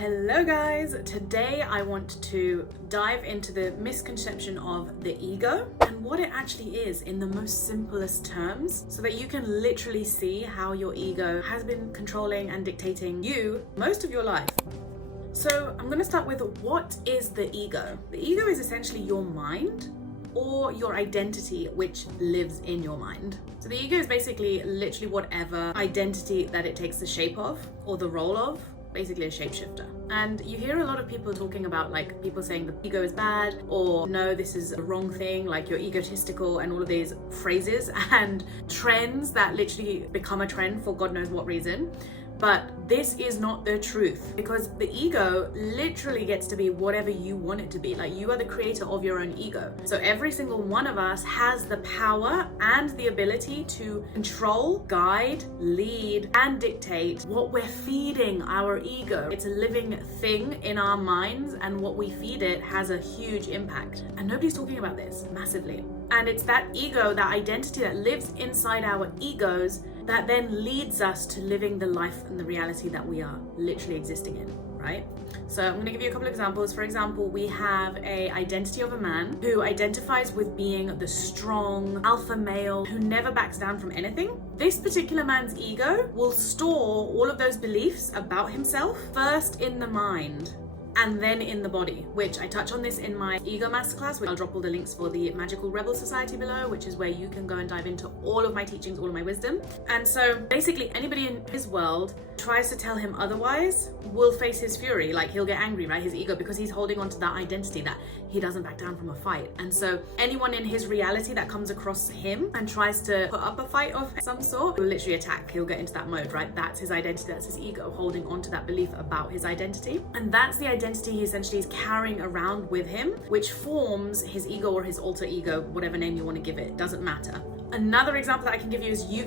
Hello guys, today I want to dive into the misconception of the ego and what it actually is in the most simplest terms so that you can literally see how your ego has been controlling and dictating you most of your life. So I'm going to start with, what is the ego? The ego is essentially your mind or your identity which lives in your mind. So the ego is basically literally whatever identity that it takes the shape of or the role of, basically a shapeshifter. And you hear a lot of people talking about, like, people saying the ego is bad, or no, this is the wrong thing, like you're egotistical, and all of these phrases and trends that literally become a trend for God knows what reason. But this is not the truth, because the ego literally gets to be whatever you want it to be. Like, you are the creator of your own ego. So every single one of us has the power and the ability to control, guide, lead, and dictate what we're feeding our ego. It's a living thing in our minds, and what we feed it has a huge impact. And nobody's talking about this massively. And it's that ego, that identity that lives inside our egos, that then leads us to living the life and the reality that we are literally existing in, right? So I'm going to give you a couple of examples. For example, we have an identity of a man who identifies with being the strong alpha male who never backs down from anything. This particular man's ego will store all of those beliefs about himself first in the mind and then in the body, which I touch on this in my ego masterclass, which I'll drop all the links for the Magical Rebel Society below, which is where you can go and dive into all of my teachings, all of my wisdom. And so basically anybody in his world tries to tell him otherwise will face his fury. Like, he'll get angry, right? His ego, because he's holding on to that identity that he doesn't back down from a fight. And so anyone in his reality that comes across him and tries to put up a fight of some sort will literally attack. He'll get into that mode, right? That's his identity, that's his ego holding on to that belief about his identity. And that's the identity he essentially is carrying around with him, which forms his ego or his alter ego, whatever name you want to give it, doesn't matter. Another example that I can give you is you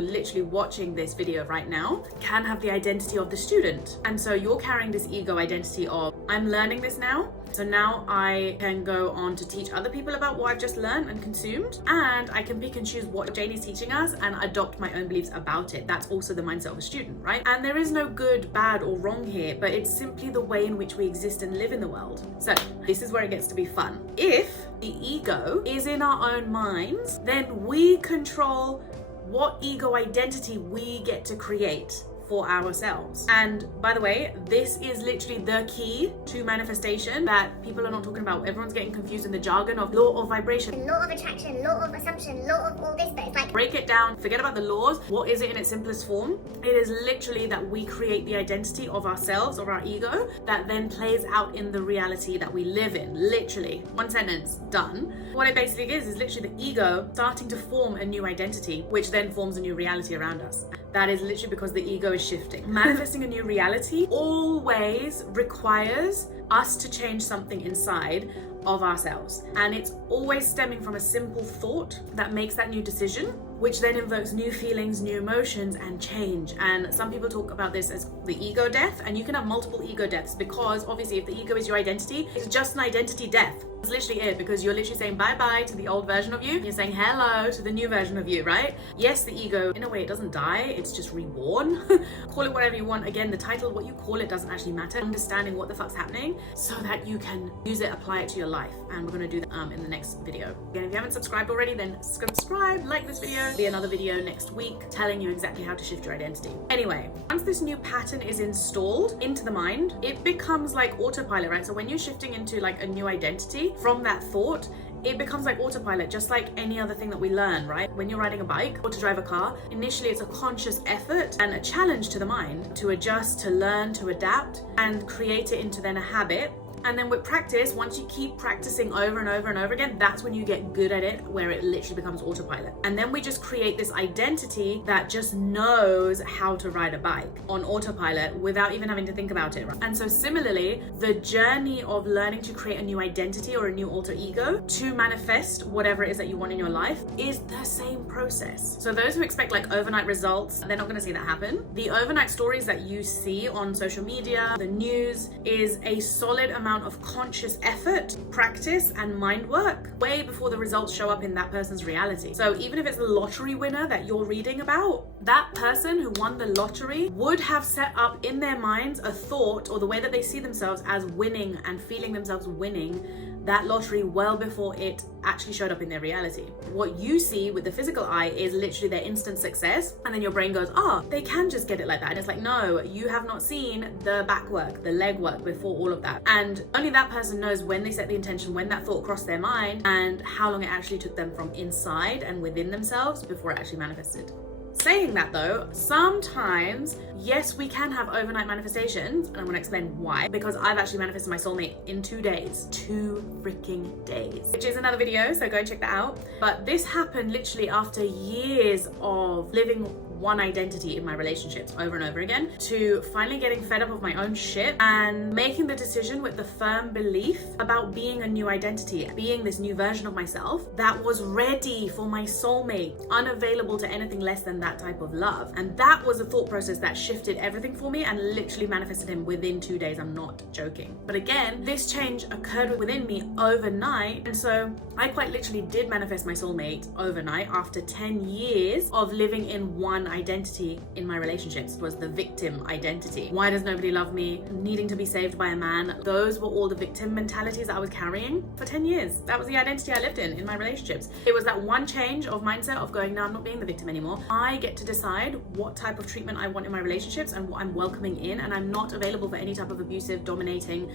literally watching this video right now can have the identity of the student. And so you're carrying this ego identity of, I'm learning this now, so now I can go on to teach other people about what I've just learned and consumed, and I can pick and choose what Jaini's teaching us and adopt my own beliefs about it. That's also the mindset of a student, right? And there is no good, bad, or wrong here, but it's simply the way in which we exist and live in the world. So this is where it gets to be fun. If the ego is in our own minds, then we control what ego identity we get to create for ourselves. And by the way, this is literally the key to manifestation that people are not talking about. Everyone's getting confused in the jargon of law of vibration, law of attraction, law of assumption, law of all this, but it's like, break it down, forget about the laws. What is it in its simplest form? It is literally that we create the identity of ourselves, of our ego, that then plays out in the reality that we live in. Literally, one sentence, done. What it basically is literally the ego starting to form a new identity, which then forms a new reality around us. That is literally because the ego is shifting. Manifesting a new reality always requires us to change something inside of ourselves. And it's always stemming from a simple thought that makes that new decision, which then invokes new feelings, new emotions, and change. And some people talk about this as the ego death, and you can have multiple ego deaths, because obviously if the ego is your identity, it's just an identity death. That's literally it, because you're literally saying bye-bye to the old version of you. You're saying hello to the new version of you, right? Yes, the ego, in a way, it doesn't die. It's just reborn. Call it whatever you want. Again, the title, what you call it, doesn't actually matter. Understanding what the fuck's happening so that you can use it, apply it to your life. And we're going to do that in the next video. Again, if you haven't subscribed already, then subscribe, like this video. There'll be another video next week telling you exactly how to shift your identity. Anyway, once this new pattern is installed into the mind, it becomes like autopilot, right? So when you're shifting into like a new identity from that thought, it becomes like autopilot, just like any other thing that we learn, right? When you're riding a bike or to drive a car, initially it's a conscious effort and a challenge to the mind to adjust, to learn, to adapt, and create it into then a habit. And then with practice, once you keep practicing over and over and over again, that's when you get good at it, where it literally becomes autopilot. And then we just create this identity that just knows how to ride a bike on autopilot without even having to think about it. And so similarly, the journey of learning to create a new identity or a new alter ego to manifest whatever it is that you want in your life is the same process. So those who expect like overnight results, they're not going to see that happen. The overnight stories that you see on social media, the news, is a solid amount amount of conscious effort, practice, and mind work way before the results show up in that person's reality. So even if it's the lottery winner that you're reading about, that person who won the lottery would have set up in their minds a thought or the way that they see themselves as winning and feeling themselves winning that lottery well before it actually showed up in their reality. What you see with the physical eye is literally their instant success, and then your brain goes, they can just get it like that. And it's like, no, you have not seen the back work, the leg work before all of that. And only that person knows when they set the intention, when that thought crossed their mind, and how long it actually took them from inside and within themselves before it actually manifested. Saying that though, sometimes, yes, we can have overnight manifestations, and I'm gonna explain why. Because I've actually manifested my soulmate in 2 days. 2 freaking days. Which is another video, so go and check that out. But this happened literally after years of living one identity in my relationships over and over again, to finally getting fed up of my own shit and making the decision with the firm belief about being a new identity, being this new version of myself that was ready for my soulmate, unavailable to anything less than that type of love. And that was a thought process that shifted everything for me and literally manifested him within 2 days. I'm not joking. But again, this change occurred within me overnight. And so I quite literally did manifest my soulmate overnight after 10 years of living in one identity in my relationships. Was the victim identity. Why does nobody love me? Needing to be saved by a man. Those were all the victim mentalities that I was carrying for 10 years. That was the identity I lived in my relationships. It was that one change of mindset of going, no, I'm not being the victim anymore. I get to decide what type of treatment I want in my relationships and what I'm welcoming in, and I'm not available for any type of abusive, dominating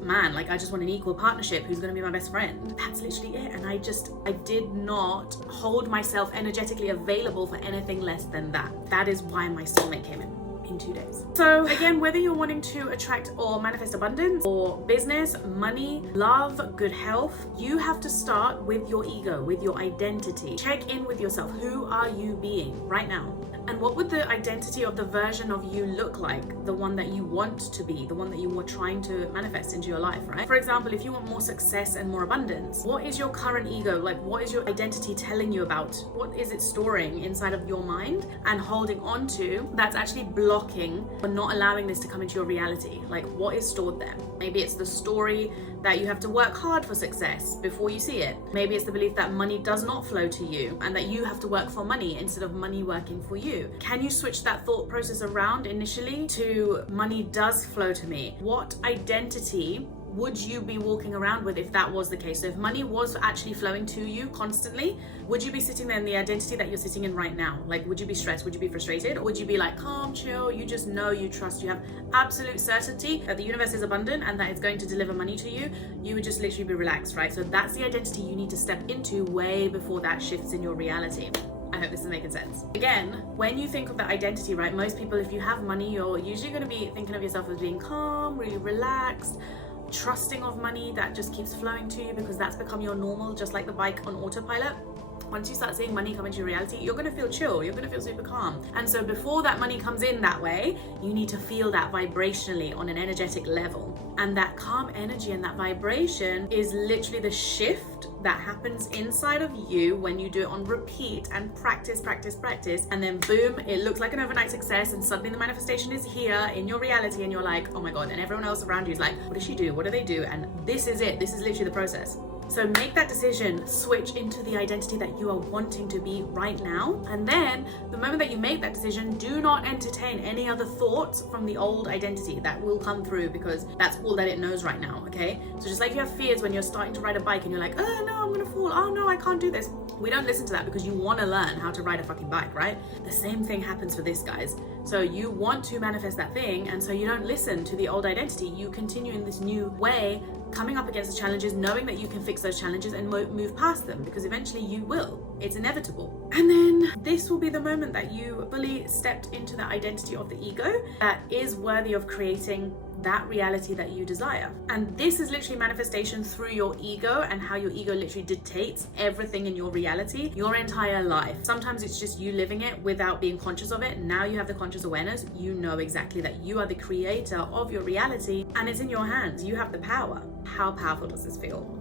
man. Like, I just want an equal partnership who's going to be my best friend. That's literally it. And I did not hold myself energetically available for anything less than that. That is why my soulmate came in 2 days. So again, whether you're wanting to attract or manifest abundance or business, money, love, good health, you have to start with your ego, with your identity. Check in with yourself. Who are you being right now? And what would the identity of the version of you look like? The one that you want to be, the one that you were trying to manifest into your life, right? For example, if you want more success and more abundance, what is your current ego? Like, what is your identity telling you about? What is it storing inside of your mind and holding on to that's actually blocking or not allowing this to come into your reality? Like, what is stored there? Maybe it's the story that you have to work hard for success before you see it. Maybe it's the belief that money does not flow to you and that you have to work for money instead of money working for you. Can you switch that thought process around initially to money does flow to me? What identity would you be walking around with if that was the case? So if money was actually flowing to you constantly, would you be sitting there in the identity that you're sitting in right now? Like, would you be stressed? Would you be frustrated? Or would you be like, calm, chill, you just know, you trust, you have absolute certainty that the universe is abundant and that it's going to deliver money to you? You would just literally be relaxed, right? So that's the identity you need to step into way before that shifts in your reality. I hope this is making sense. Again, when you think of that identity, right, most people, if you have money, you're usually going to be thinking of yourself as being calm, really relaxed, trusting of money that just keeps flowing to you because that's become your normal, just like the bike on autopilot. Once you start seeing money come into your reality, you're going to feel chill, you're going to feel super calm. And so before that money comes in that way, you need to feel that vibrationally on an energetic level. And that calm energy and that vibration is literally the shift that happens inside of you when you do it on repeat and practice. And then boom, it looks like an overnight success and suddenly the manifestation is here in your reality and you're like, oh my God. And everyone else around you is like, what does she do? What do they do? And this is it. This is literally the process. So make that decision, switch into the identity that you are wanting to be right now. And then the moment that you make that decision, do not entertain any other thoughts from the old identity that will come through because that's all that it knows right now, okay? So just like you have fears when you're starting to ride a bike and you're like, oh no, I'm gonna fall. Oh no, I can't do this. We don't listen to that because you want to learn how to ride a fucking bike, right? The same thing happens for this, guys. So you want to manifest that thing, and so you don't listen to the old identity. You continue in this new way, coming up against the challenges, knowing that you can fix those challenges and move past them, because eventually you will. It's inevitable. And then this will be the moment that you fully stepped into the identity of the ego that is worthy of creating that reality that you desire. And this is literally manifestation through your ego and how your ego literally dictates everything in your reality, your entire life. Sometimes it's just you living it without being conscious of it. Now you have the conscious awareness. You know exactly that you are the creator of your reality and it's in your hands. You have the power. How powerful does this feel?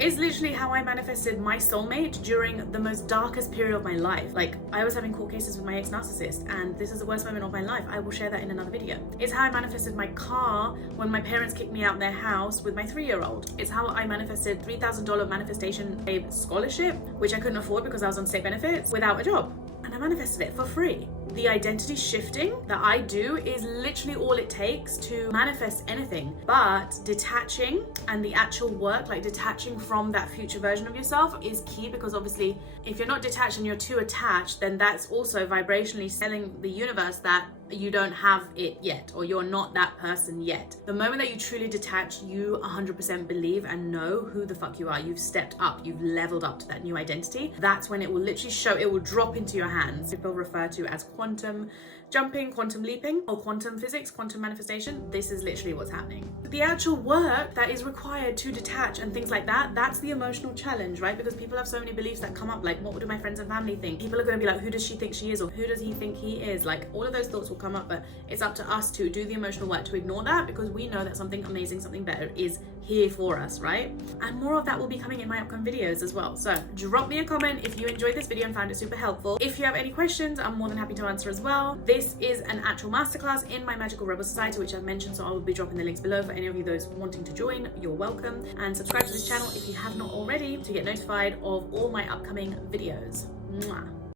is literally how I manifested my soulmate during the most darkest period of my life. Like, I was having court cases with my ex-narcissist, and this is the worst moment of my life. I will share that in another video. It's how I manifested my car when my parents kicked me out of their house with my 3-year-old. It's how I manifested $3,000 manifestation babe scholarship, which I couldn't afford because I was on state benefits without a job. And I manifested it for free. The identity shifting that I do is literally all it takes to manifest anything. But detaching and the actual work, like detaching from that future version of yourself, is key, because obviously if you're not detached and you're too attached, then that's also vibrationally telling the universe that you don't have it yet, or you're not that person yet. The moment that you truly detach, you 100% believe and know who the fuck you are. You've stepped up, you've leveled up to that new identity. That's when it will literally show, it will drop into your hands. People refer to as quantum jumping, quantum leaping, or quantum physics, quantum manifestation. This is literally what's happening. The actual work that is required to detach and things like that, that's the emotional challenge, right? Because people have so many beliefs that come up, like, what do my friends and family think? People are going to be like, who does she think she is, or who does he think he is? Like, all of those thoughts will come up, but it's up to us to do the emotional work to ignore that, because we know that something amazing, something better is here for us, right? And more of that will be coming in my upcoming videos as well. So drop me a comment if you enjoyed this video and found it super helpful. If you have any questions, I'm more than happy to answer as well. This is an actual masterclass in my Magical Rebel Society, which I've mentioned, so I will be dropping the links below for any of you those wanting to join. You're welcome. And subscribe to this channel if you have not already to get notified of all my upcoming videos. Mwah.